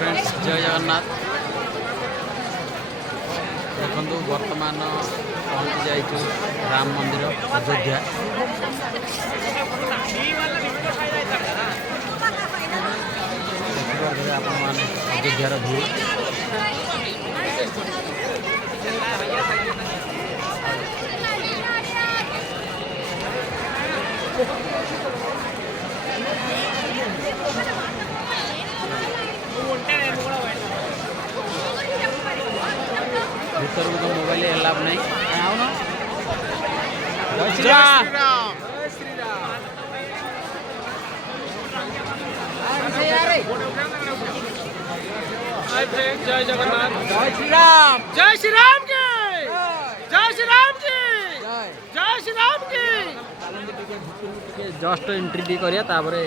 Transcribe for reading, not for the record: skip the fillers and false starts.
फ्रेंड्स जय जगन्नाथ देखो वर्तमान पहुँची जाइए राम मंदिर अयोध्या आपण मैंने अयोध्यार व्यू भीतर तो मोबाइल एलाव नहीं जय श्री राम जय जगन्नाथ जय श्री राम जय श्री राम की जय श्री राम की जय जय श्री राम की जस्ट एंट्री दी करिया तापरे